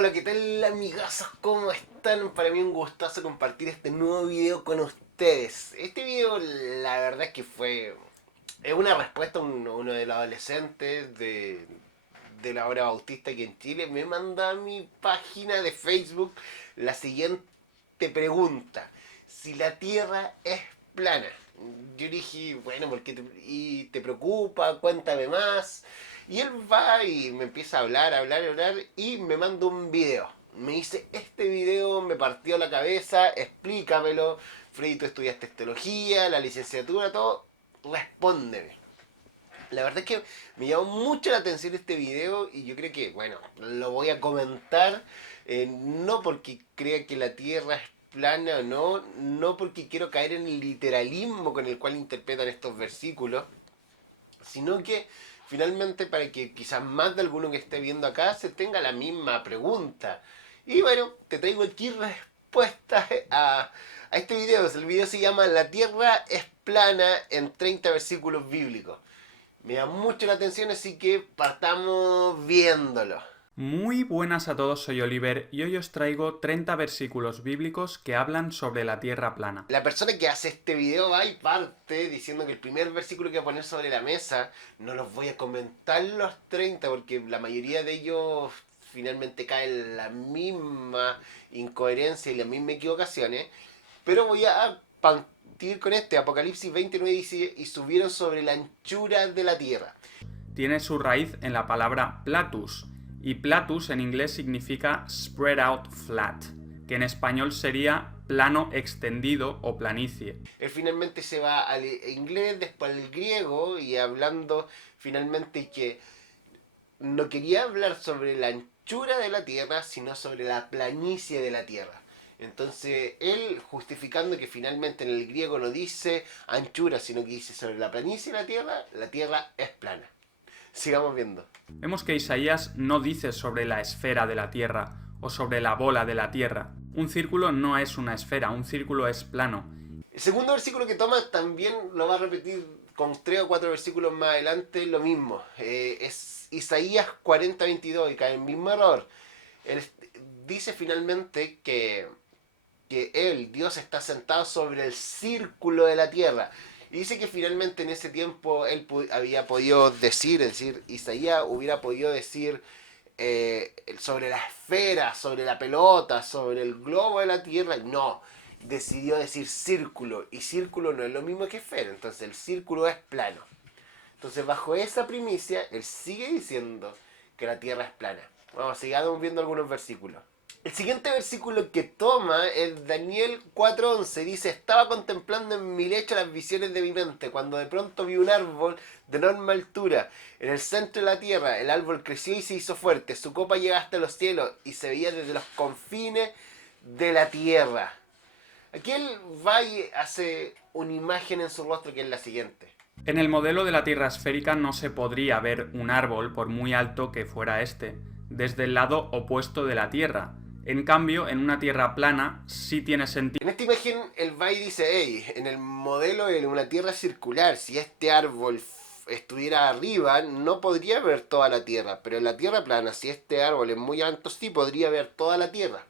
Hola, ¿qué tal amigazos? ¿Cómo están? Para mí un gustazo compartir este nuevo video con ustedes. Este video la verdad es que es una respuesta a uno de los adolescentes de la hora bautista aquí en Chile. Me manda a mi página de Facebook la siguiente pregunta. Si la Tierra es plana. Yo dije, bueno, ¿por qué te preocupa? Cuéntame más. Y él va y me empieza a hablar y me manda un video. Me dice, este video me partió la cabeza, explícamelo. Freddy, tú estudiaste teología, la licenciatura, todo. Respóndeme. La verdad es que me llamó mucho la atención este video y yo creo que, bueno, lo voy a comentar. No porque crea que la Tierra es plana o no, no porque quiero caer en el literalismo con el cual interpretan estos versículos, sino que finalmente para que quizás más de alguno que esté viendo acá se tenga la misma pregunta. Y bueno, te traigo aquí respuestas a este video. El video se llama La Tierra es plana en 30 versículos bíblicos. Me da mucho la atención, así que partamos viéndolo. Muy buenas a todos, soy Oliver y hoy os traigo 30 versículos bíblicos que hablan sobre la tierra plana. La persona que hace este video va y parte diciendo que el primer versículo que voy a poner sobre la mesa, no los voy a comentar los 30 porque la mayoría de ellos finalmente caen en la misma incoherencia y las mismas equivocaciones, pero voy a partir con este. Apocalipsis 29 dice, y subieron sobre la anchura de la tierra. Tiene su raíz en la palabra platus, y platus en inglés significa spread out flat, que en español sería plano extendido o planicie. Él finalmente se va al inglés, después al griego, y hablando finalmente que no quería hablar sobre la anchura de la tierra, sino sobre la planicie de la tierra. Entonces, él justificando que finalmente en el griego no dice anchura, sino que dice sobre la planicie de la tierra es plana. Sigamos viendo. Vemos que Isaías no dice sobre la esfera de la tierra o sobre la bola de la tierra. Un círculo no es una esfera, un círculo es plano. El segundo versículo que toma también lo va a repetir con 3 o 4 versículos más adelante, lo mismo. Es Isaías 40:22 y cae en el mismo error. Él dice finalmente que él, Dios, está sentado sobre el círculo de la tierra. Y dice que finalmente en ese tiempo él había podido decir, es decir, Isaías hubiera podido decir sobre la esfera, sobre la pelota, sobre el globo de la tierra. No, decidió decir círculo. Y círculo no es lo mismo que esfera. Entonces el círculo es plano. Entonces bajo esa primicia, él sigue diciendo que la tierra es plana. Vamos, sigamos viendo algunos versículos. El siguiente versículo que toma es Daniel 4:11. Dice, estaba contemplando en mi lecho las visiones de mi mente, cuando de pronto vi un árbol de enorme altura. En el centro de la tierra, el árbol creció y se hizo fuerte. Su copa llega hasta los cielos y se veía desde los confines de la tierra. Aquí él va y hace una imagen en su rostro que es la siguiente. En el modelo de la tierra esférica no se podría ver un árbol por muy alto que fuera este, desde el lado opuesto de la tierra. En cambio, en una tierra plana sí tiene sentido. En esta imagen el va y dice, hey, en el modelo de una tierra circular, si este árbol estuviera arriba, no podría ver toda la tierra, pero en la tierra plana, si este árbol es muy alto, sí podría ver toda la tierra.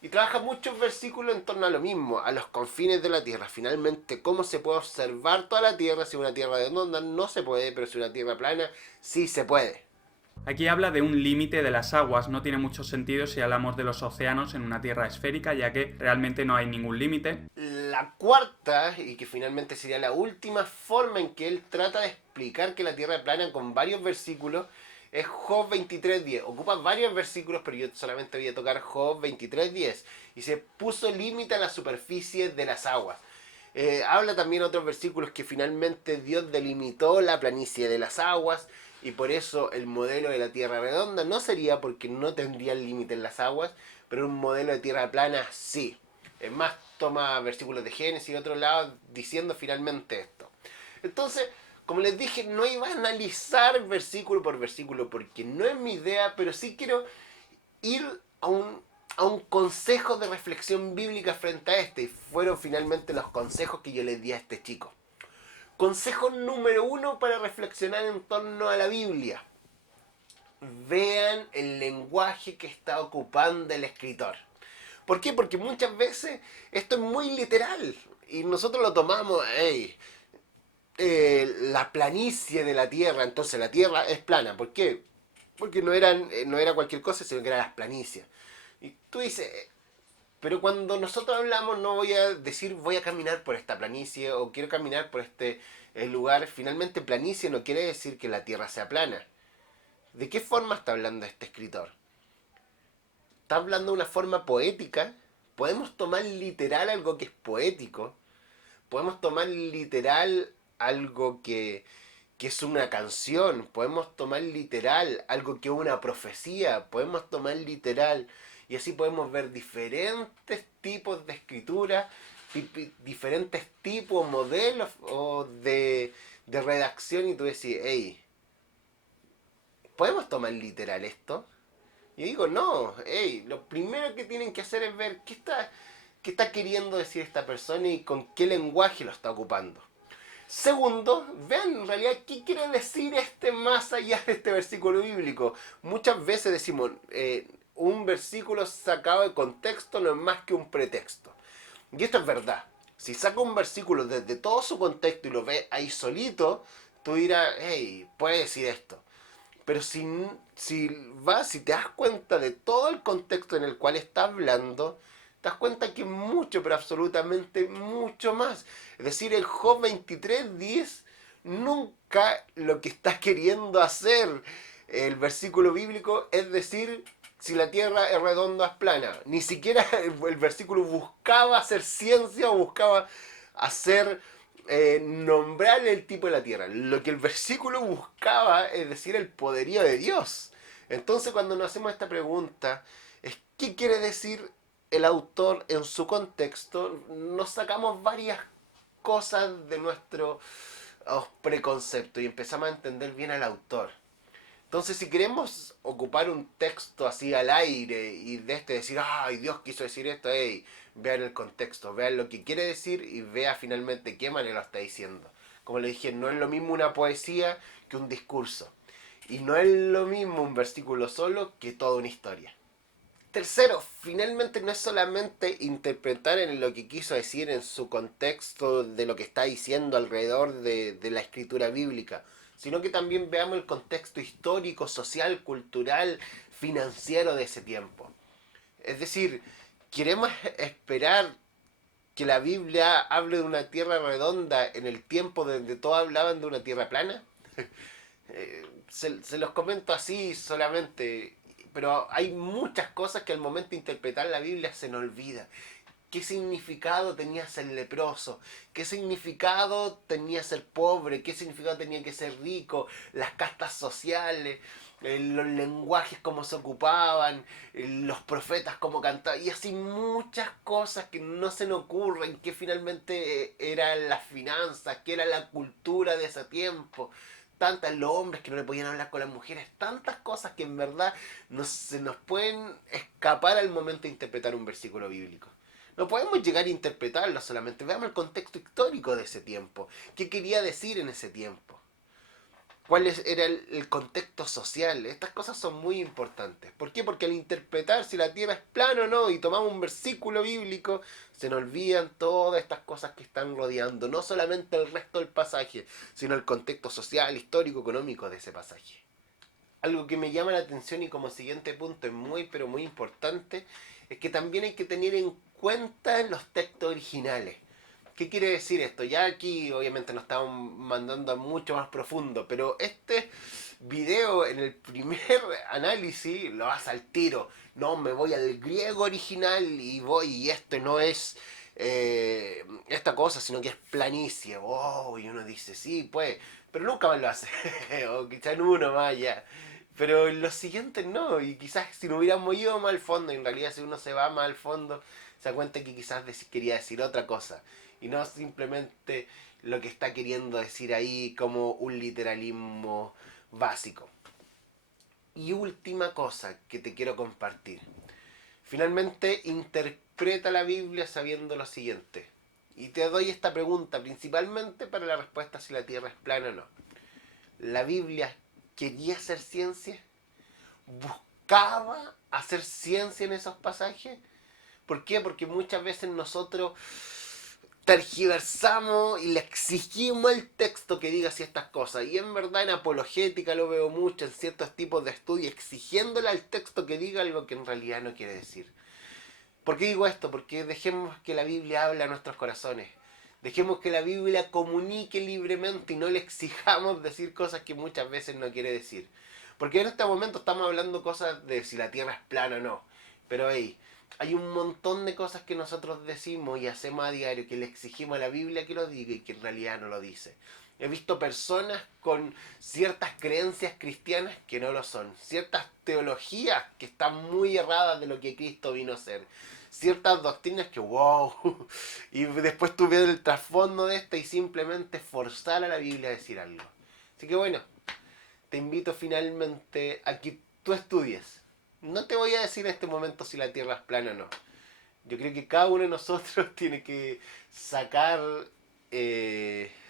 Y trabaja muchos versículos en torno a lo mismo, a los confines de la tierra. Finalmente, ¿cómo se puede observar toda la tierra? Si una tierra redonda no se puede, pero si una tierra plana sí se puede. Aquí habla de un límite de las aguas, no tiene mucho sentido si hablamos de los océanos en una tierra esférica, ya que realmente no hay ningún límite. La cuarta, y que finalmente sería la última forma en que él trata de explicar que la tierra es plana con varios versículos, es Job 23:10. Ocupa varios versículos, pero yo solamente voy a tocar Job 23:10. Y se puso límite a la superficie de las aguas. Habla también otros versículos que finalmente Dios delimitó la planicie de las aguas y por eso el modelo de la tierra redonda no sería porque no tendría el límite en las aguas, pero un modelo de tierra plana sí. Es más, toma versículos de Génesis y otro lado diciendo finalmente esto. Entonces, como les dije, no iba a analizar versículo por versículo porque no es mi idea, pero sí quiero ir a un consejo de reflexión bíblica frente a este. Y fueron finalmente los consejos que yo les di a este chico. Consejo número 1 para reflexionar en torno a la Biblia. vean el lenguaje que está ocupando el escritor. ¿Por qué? Porque muchas veces esto es muy literal y nosotros lo tomamos, hey, la planicie de la Tierra, entonces la Tierra es plana. ¿Por qué? Porque no era cualquier cosa, sino que eran las planicias. Y tú dices, pero cuando nosotros hablamos no voy a decir voy a caminar por esta planicie o quiero caminar por este lugar. Finalmente planicie no quiere decir que la Tierra sea plana. ¿De qué forma está hablando este escritor? ¿Está hablando de una forma poética? ¿Podemos tomar literal algo que es poético? ¿Podemos tomar literal algo que es una canción? ¿Podemos tomar literal algo que es una profecía? ¿Podemos tomar literal? Y así podemos ver diferentes tipos de escritura, diferentes tipos, modelos o de redacción y tú decís, hey, ¿podemos tomar literal esto? Yo digo, no, hey, lo primero que tienen que hacer es ver qué está queriendo decir esta persona y con qué lenguaje lo está ocupando. Segundo, vean en realidad qué quiere decir este más allá de este versículo bíblico. Muchas veces decimos, un versículo sacado de contexto no es más que un pretexto. Y esto es verdad. Si saca un versículo desde todo su contexto y lo ves ahí solito, tú dirás, hey, puede decir esto. Pero si te das cuenta de todo el contexto en el cual está hablando, te das cuenta que mucho, pero absolutamente mucho más. Es decir, el Job 23:10 nunca lo que está queriendo hacer el versículo bíblico es decir si la tierra es redonda o es plana. Ni siquiera el versículo buscaba hacer ciencia o buscaba hacer nombrar el tipo de la tierra. Lo que el versículo buscaba es decir el poderío de Dios. Entonces cuando nos hacemos esta pregunta, es ¿qué quiere decir el autor en su contexto? Nos sacamos varias cosas de nuestro preconcepto y empezamos a entender bien al autor. Entonces, si queremos ocupar un texto así al aire y de este decir, ay, Dios quiso decir esto, hey, vean el contexto, vean lo que quiere decir y vea finalmente qué manera lo está diciendo. Como le dije, no es lo mismo una poesía que un discurso. Y no es lo mismo un versículo solo que toda una historia. Tercero, finalmente no es solamente interpretar en lo que quiso decir en su contexto de lo que está diciendo alrededor de la escritura bíblica, sino que también veamos el contexto histórico, social, cultural, financiero de ese tiempo. Es decir, queremos esperar que la Biblia hable de una tierra redonda en el tiempo donde todos hablaban de una tierra plana. Se los comento así solamente, pero hay muchas cosas que al momento de interpretar la Biblia se nos olvida. ¿Qué significado tenía ser leproso? ¿Qué significado tenía ser pobre? ¿Qué significado tenía que ser rico? Las castas sociales, los lenguajes cómo se ocupaban, los profetas cómo cantaban, y así muchas cosas que no se nos ocurren, que finalmente eran las finanzas, que era la cultura de ese tiempo. Tantas los hombres que no le podían hablar con las mujeres, tantas cosas que en verdad se nos pueden escapar al momento de interpretar un versículo bíblico. No podemos llegar a interpretarlo solamente. Veamos el contexto histórico de ese tiempo. ¿Qué quería decir en ese tiempo? ¿Cuál era el contexto social? Estas cosas son muy importantes. ¿Por qué? Porque al interpretar si la tierra es plana o no y tomamos un versículo bíblico, se nos olvidan todas estas cosas que están rodeando. No solamente el resto del pasaje, sino el contexto social, histórico, económico de ese pasaje. Algo que me llama la atención y como siguiente punto es muy pero muy importante es que también hay que tener en cuenta los textos originales. ¿Qué quiere decir esto? Ya aquí obviamente nos estamos mandando a mucho más profundo, pero este video en el primer análisis lo vas al tiro. No, me voy al griego original y voy y esto no es esta cosa, sino que es planicie. Oh, y uno dice, sí, pues, pero nunca más lo hace. O quizá en uno más ya. Pero en los siguientes no, y quizás si no hubiéramos ido más al fondo, en realidad si uno se va más al fondo, se da cuenta que quizás quería decir otra cosa, y no simplemente lo que está queriendo decir ahí como un literalismo básico. Y última cosa que te quiero compartir. Finalmente, interpreta la Biblia sabiendo lo siguiente. Y te doy esta pregunta principalmente para la respuesta si la Tierra es plana o no. ¿La Biblia quería ser ciencia? buscaba hacer ciencia en esos pasajes. ¿Por qué? Porque muchas veces nosotros tergiversamos y le exigimos al texto que diga ciertas cosas. Y en verdad en apologética lo veo mucho, en ciertos tipos de estudios, exigiéndole al texto que diga algo que en realidad no quiere decir. ¿Por qué digo esto? Porque dejemos que la Biblia hable a nuestros corazones. Dejemos que la Biblia comunique libremente y no le exijamos decir cosas que muchas veces no quiere decir. Porque en este momento estamos hablando cosas de si la Tierra es plana o no. Pero hey, hay un montón de cosas que nosotros decimos y hacemos a diario que le exigimos a la Biblia que lo diga y que en realidad no lo dice. He visto personas con ciertas creencias cristianas que no lo son, ciertas teologías que están muy erradas de lo que Cristo vino a ser, ciertas doctrinas que wow, y después tú ves el trasfondo de esta y simplemente forzar a la Biblia a decir algo. Así que bueno, te invito finalmente a que tú estudies. No te voy a decir en este momento si la Tierra es plana o no. Yo creo que cada uno de nosotros tiene que sacar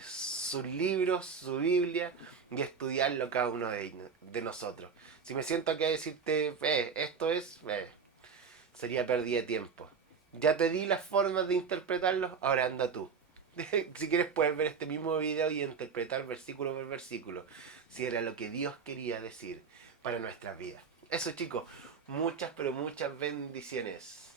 sus libros, su Biblia y estudiarlo cada uno de nosotros. Si me siento aquí a decirte, esto es, sería pérdida de tiempo. Ya te di las formas de interpretarlos, ahora anda tú. Si quieres puedes ver este mismo video y interpretar versículo por versículo, si era lo que Dios quería decir para nuestras vidas. Eso chicos, muchas pero muchas bendiciones.